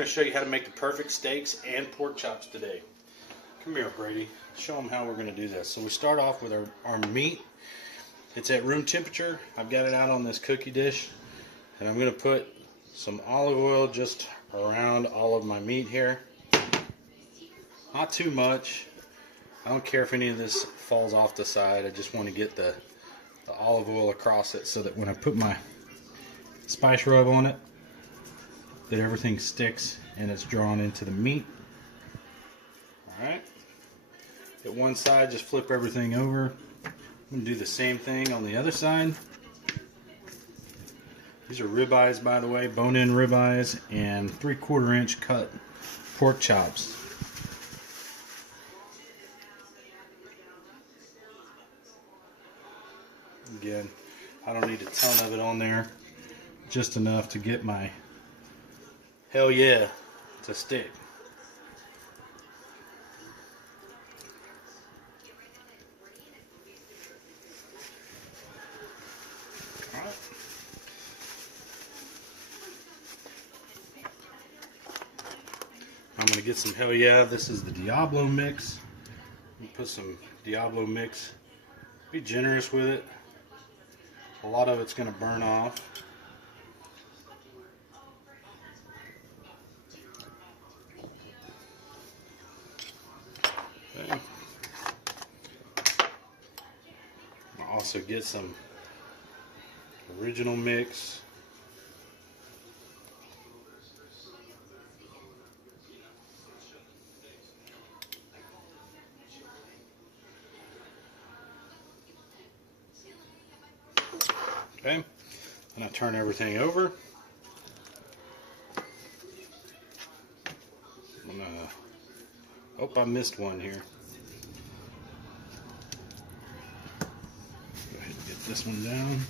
I'm going to show you how to make the perfect steaks and pork chops today. Come here, Brady. Show them how we're going to do this. So we start off with our meat. It's at room temperature. I've got it out on this cookie dish. And I'm going to put some olive oil just around all of my meat here. Not too much. I don't care if any of this falls off the side. I just want to get the olive oil across it so that when I put my spice rub on it, that everything sticks and it's drawn into the meat. Alright. At one side, just flip everything over. I'm going to do the same thing on the other side. These are ribeyes, by the way, bone-in ribeyes and 3/4 inch cut pork chops. Again, I don't need a ton of it on there, just enough to get my hell yeah to stick. All right. I'm going to get some hell yeah. This is the Diablo mix. Put some Diablo mix. Be generous with it. A lot of it's going to burn off. Okay. I'll also get some original mix. Okay, and I turn everything over. Oh, I missed one here. Go ahead and get this one down.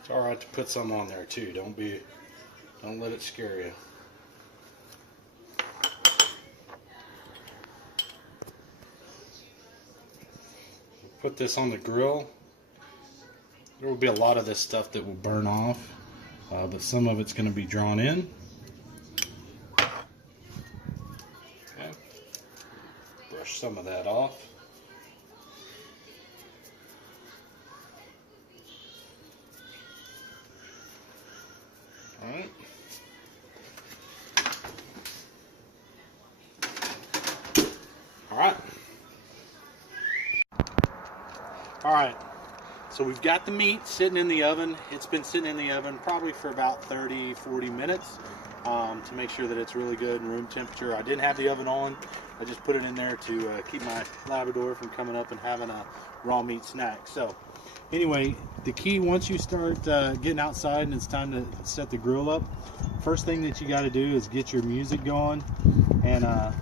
It's alright to put some on there too. Don't let it scare you. Put this on the grill. There will be a lot of this stuff that will burn off, but some of it's going to be drawn in. Okay. Brush some of that off. Alright. Alright. So we've got the meat sitting in the oven. It's been sitting in the oven probably for about 30-40 minutes to make sure that it's really good and room temperature. I didn't have the oven on. I just put it in there to keep my Labrador from coming up and having a raw meat snack. So anyway, the key, once you start getting outside and it's time to set the grill up, first thing that you got to do is get your music going. And I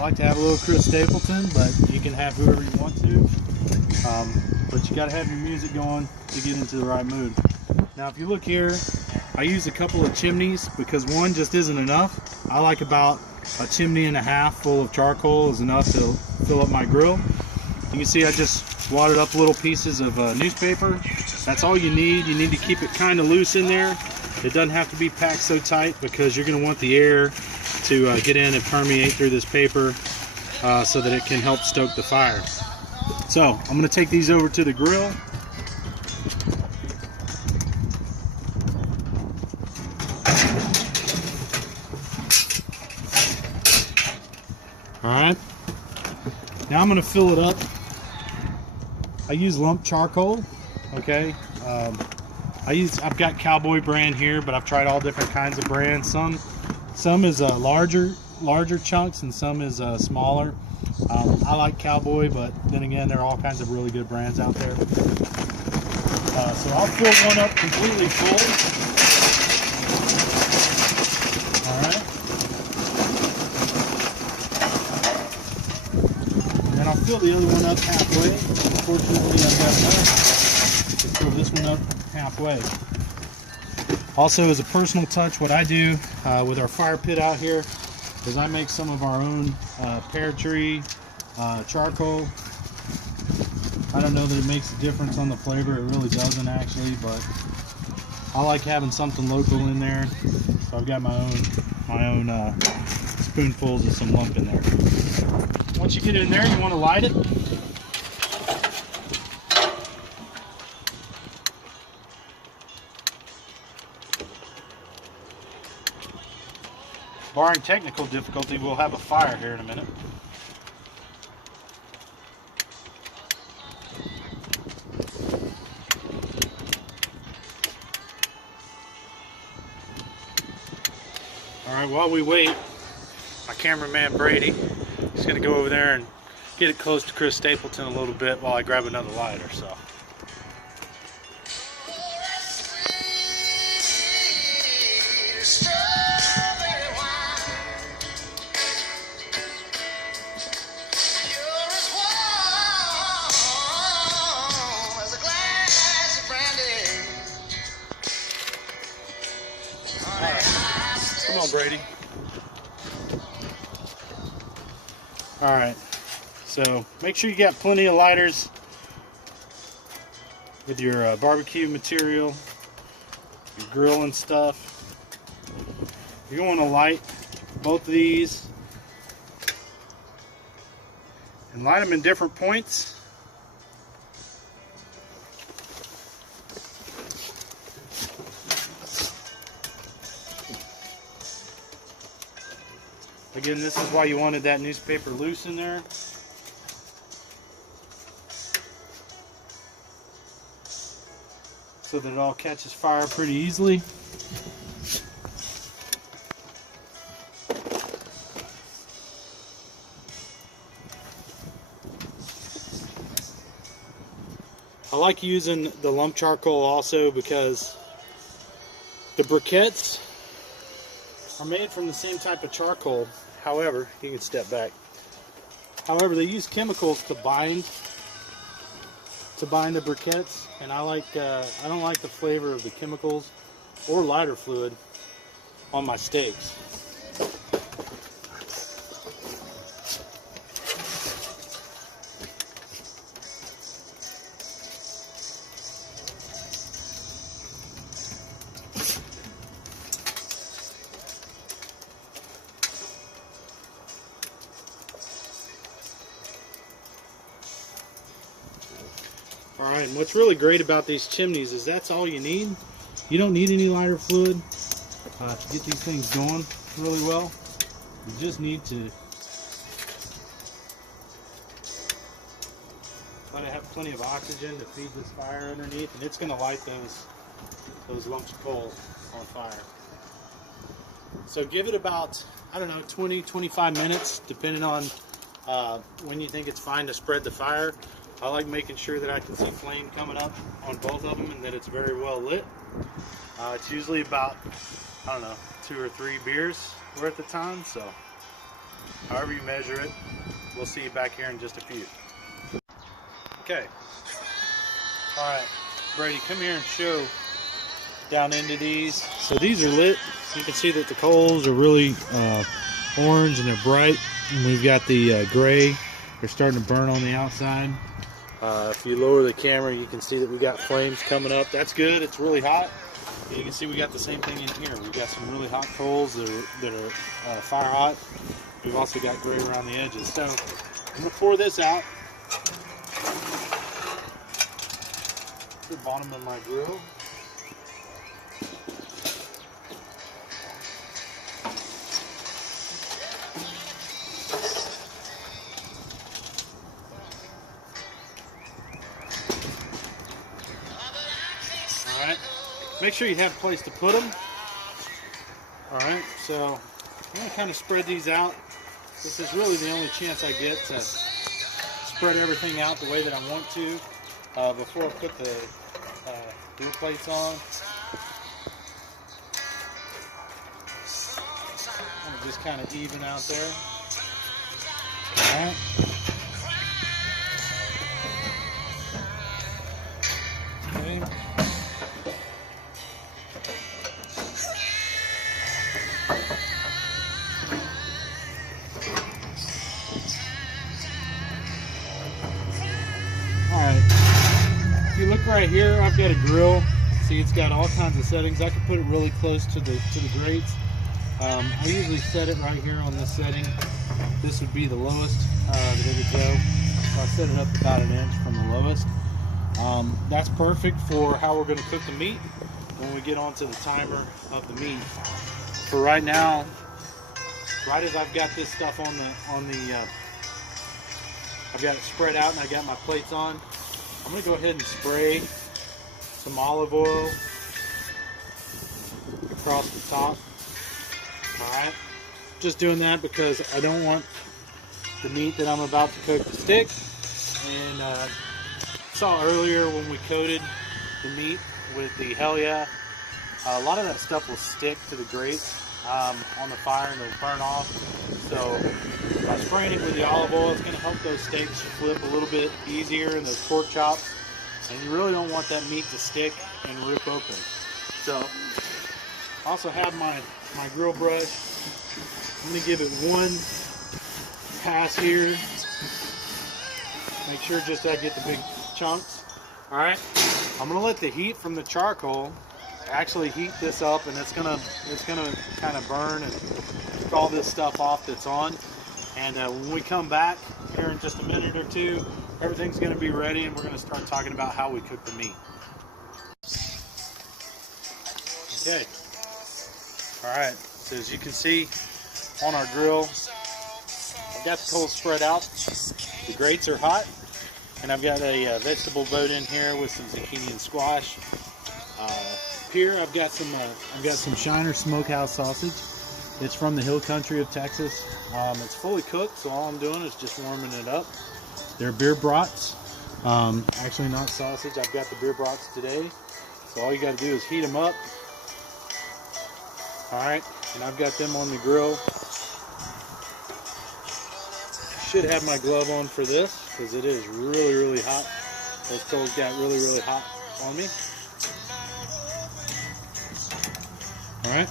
like to have a little Chris Stapleton, but you can have whoever you want to. But you got to have your music going to get into the right mood. Now if you look here, I use a couple of chimneys because one just isn't enough. I like about a chimney and a half full of charcoal is enough to fill up my grill. You can see I just wadded up little pieces of newspaper. That's all you need. You need to keep it kind of loose in there. It doesn't have to be packed so tight because you're going to want the air to get in and permeate through this paper so that it can help stoke the fire. So I'm going to take these over to the grill. Alright, now I'm going to fill it up. I use lump charcoal, okay. I've got Cowboy brand here, but I've tried all different kinds of brands. Some is larger chunks and some is smaller. I like Cowboy, but then again, there are all kinds of really good brands out there. So I'll fill one up completely full. All right. And then I'll fill the other one up halfway. Unfortunately, I've got enough to fill this one up halfway. Also, as a personal touch, what I do with our fire pit out here is I make some of our own pear tree charcoal. I don't know that it makes a difference on the flavor. It really doesn't actually, but I like having something local in there. So I've got my own spoonfuls of some lump in there. Once you get in there, you want to light it. Barring technical difficulty, we'll have a fire here in a minute. Alright, while we wait, my cameraman Brady is going to go over there and get it close to Chris Stapleton a little bit while I grab another lighter. So. Come on, Brady. Alright, so make sure you got plenty of lighters with your barbecue material, your grill and stuff. You're going to light both of these and light them in different points. Again, this is why you wanted that newspaper loose in there. So that it all catches fire pretty easily. I like using the lump charcoal also because the briquettes are made from the same type of charcoal. However, you can step back. However, they use chemicals to bind the briquettes, and I don't like the flavor of the chemicals or lighter fluid on my steaks. Alright, and what's really great about these chimneys is that's all you need. You don't need any lighter fluid to get these things going really well. You just need to let it have plenty of oxygen to feed this fire underneath, and it's going to light those lumps of coal on fire. So give it about, I don't know, 20-25 minutes, depending on when you think it's fine to spread the fire. I like making sure that I can see flame coming up on both of them and that it's very well lit. It's usually about, I don't know, 2 or 3 beers worth of time, so however you measure it, we'll see you back here in just a few. Okay. Alright, Brady, come here and show down into these. So these are lit. You can see that the coals are really orange and they're bright. And we've got the gray. They're starting to burn on the outside. If you lower the camera, you can see that we got flames coming up. That's good. It's really hot. And you can see we got the same thing in here. We've got some really hot coals that are fire hot. We've also got gray around the edges. So I'm going to pour this out to the bottom of my grill. Make sure you have a place to put them. Alright, so I'm going to kind of spread these out. This is really the only chance I get to spread everything out the way that I want to before I put the grill plates on. Just kind of even out there. Alright. right here, I've got a grill. See, it's got all kinds of settings. I can put it really close to the grates. I usually set it right here on this setting. This would be the lowest that it would go. So I set it up about 1 inch from the lowest. That's perfect for how we're going to cook the meat when we get onto the timer of the meat. For right now, right as I've got this stuff I've got it spread out and I got my plates on, I'm going to go ahead and spray some olive oil across the top. Alright, just doing that because I don't want the meat that I'm about to cook to stick. And saw earlier when we coated the meat with the HellYeah, a lot of that stuff will stick to the grates on the fire and it'll burn off. So by spraying it with the olive oil, it's going to help those steaks flip a little bit easier and those pork chops. And you really don't want that meat to stick and rip open. So I also have my grill brush. I'm going to give it one pass here. Make sure just I get the big chunks. Alright, I'm going to let the heat from the charcoal actually heat this up, and it's gonna kind of burn and cook all this stuff off that's on. And when we come back here in just a minute or two, everything's going to be ready and we're going to start talking about how we cook the meat. Okay. Alright, so as you can see on our grill, I've got the coals spread out, the grates are hot, and I've got a vegetable boat in here with some zucchini and squash. Here I've got some Shiner Smokehouse sausage. It's from the hill country of Texas. It's fully cooked, so all I'm doing is just warming it up. They're beer brats. Actually not sausage. I've got the beer brats today. So all you got to do is heat them up. Alright, and I've got them on the grill. Should have my glove on for this because it is really, really hot. Those coals got really, really hot on me. Alright,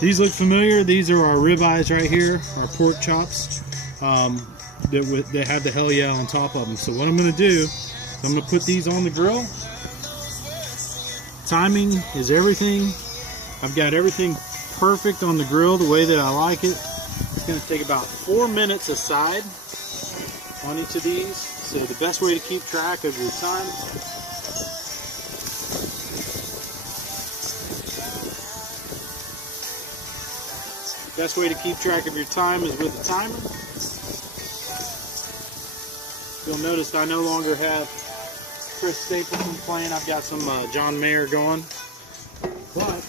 these look familiar. These are our ribeyes right here, our pork chops that have the HellYeah on top of them. So what I'm going to do is I'm going to put these on the grill. Timing is everything. I've got everything perfect on the grill the way that I like it. It's going to take about 4 minutes aside on each of these. So the best way to keep track of your time, is with the timer. You'll notice I no longer have Chris Stapleton playing. I've got some John Mayer going. But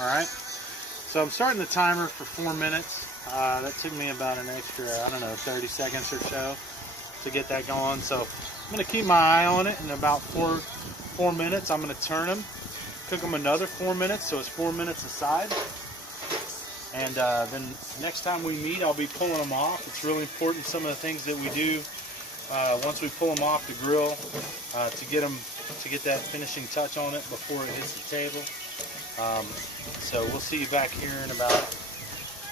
alright, so I'm starting the timer for 4 minutes. That took me about an extra, 30 seconds or so to get that going. So I'm going to keep my eye on it. In about four minutes, I'm going to turn them, cook them another 4 minutes, so it's 4 minutes aside. And then next time we meet, I'll be pulling them off. It's really important, some of the things that we do once we pull them off the grill to get that finishing touch on it before it hits the table. So we'll see you back here in about,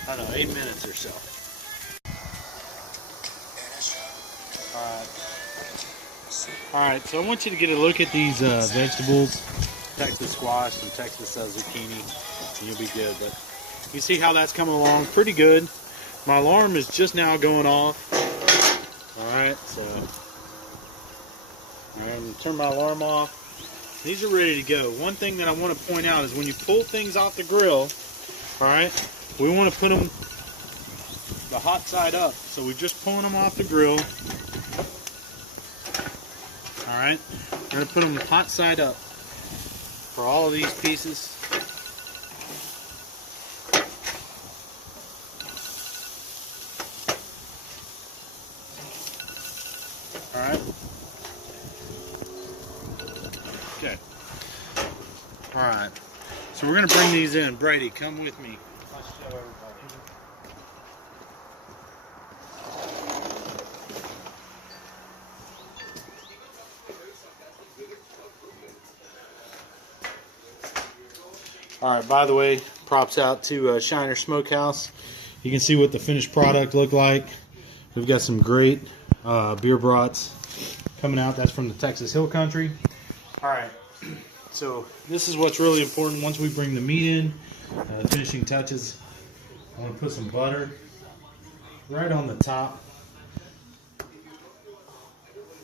8 minutes or so. Alright, so I want you to get a look at these vegetables, Texas squash and Texas zucchini, and you'll be good. But you see how that's coming along pretty good. My alarm is just now going off. Alright, so I'm going to turn my alarm off. These are ready to go. One thing that I want to point out is when you pull things off the grill, alright, we want to put them the hot side up. So we're just pulling them off the grill. Alright, we're going to put them hot side up for all of these pieces. Alright. So we're going to bring these in. Brady, come with me. Let's show everybody. Alright, by the way, props out to Shiner Smokehouse. You can see what the finished product looked like. We've got some great beer brats coming out. That's from the Texas Hill Country. Alright, so this is what's really important. Once we bring the meat in, the finishing touches, I want to put some butter right on the top.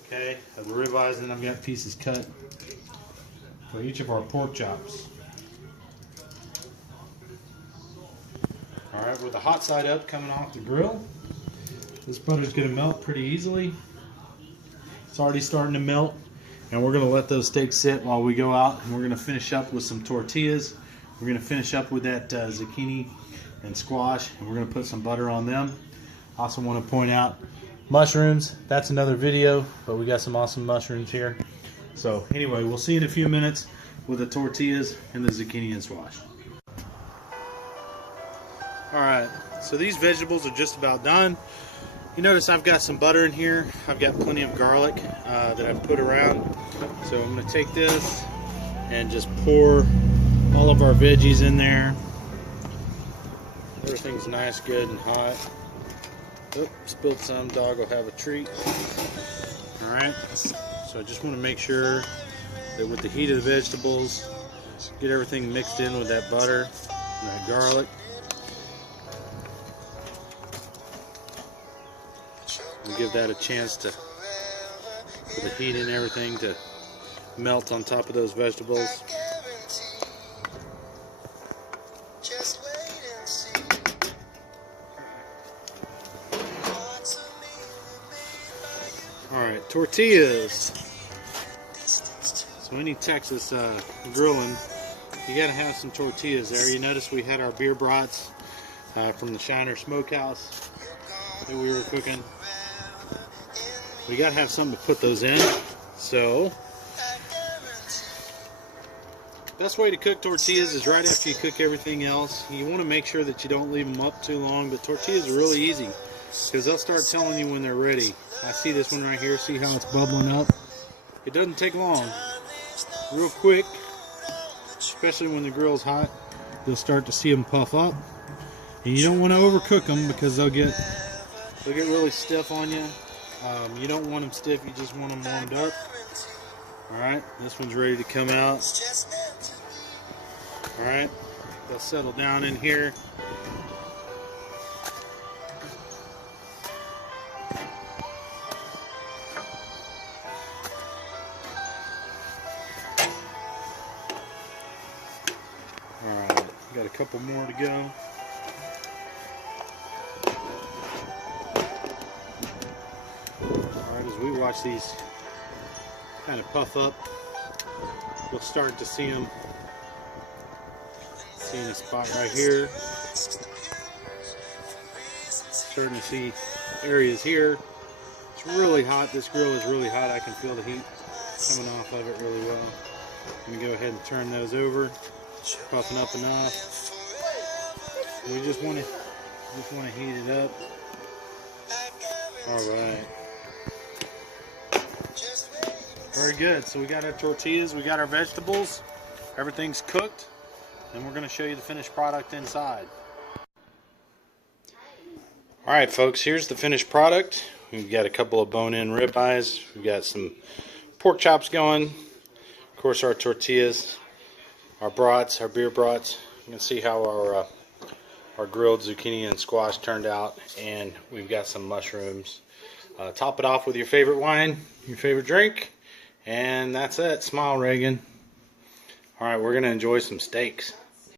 Okay, of the ribeyes, and I've got pieces cut for each of our pork chops. Alright, with the hot side up coming off the grill, this butter's going to melt pretty easily. It's already starting to melt, and we're going to let those steaks sit while we go out, and we're going to finish up with some tortillas. We're going to finish up with that zucchini and squash, and we're going to put some butter on them. Also want to point out mushrooms. That's another video, but we got some awesome mushrooms here. So anyway, we'll see you in a few minutes with the tortillas and the zucchini and squash. Alright, so these vegetables are just about done. You notice I've got some butter in here. I've got plenty of garlic that I've put around. So I'm going to take this and just pour all of our veggies in there. Everything's nice, good, and hot. Oop, spilled some. Dog will have a treat. Alright, so I just want to make sure that with the heat of the vegetables, get everything mixed in with that butter and that garlic. And give that a chance to, for the heat and everything to melt on top of those vegetables. Alright, tortillas. So any Texas grilling, you gotta have some tortillas there. You notice we had our beer brats from the Shiner Smokehouse that we were cooking. We gotta have something to put those in. So, best way to cook tortillas is right after you cook everything else. You want to make sure that you don't leave them up too long, but tortillas are really easy because they'll start telling you when they're ready. I see this one right here. See how it's bubbling up? It doesn't take long. Real quick, especially when the grill's hot, you'll start to see them puff up. And you don't want to overcook them because they'll get really stiff on you. You don't want them stiff, you just want them warmed up. Alright, this one's ready to come out. Alright, they'll settle down in here. Alright, got a couple more to go. As we watch these kind of puff up, we'll start to see them. Seeing a spot right here. Starting to see areas here. It's really hot. This grill is really hot. I can feel the heat coming off of it really well. I'm going to go ahead and turn those over. Puffing up enough. We just want to heat it up. All right. Very good. So we got our tortillas, we got our vegetables, everything's cooked, and we're going to show you the finished product inside. Alright folks, here's the finished product. We've got a couple of bone-in ribeyes, we've got some pork chops going, of course our tortillas, our brats, our beer brats. You can see how our grilled zucchini and squash turned out, and we've got some mushrooms. Top it off with your favorite wine, your favorite drink. And that's it. Smile, Reagan. Alright, we're going to enjoy some steaks.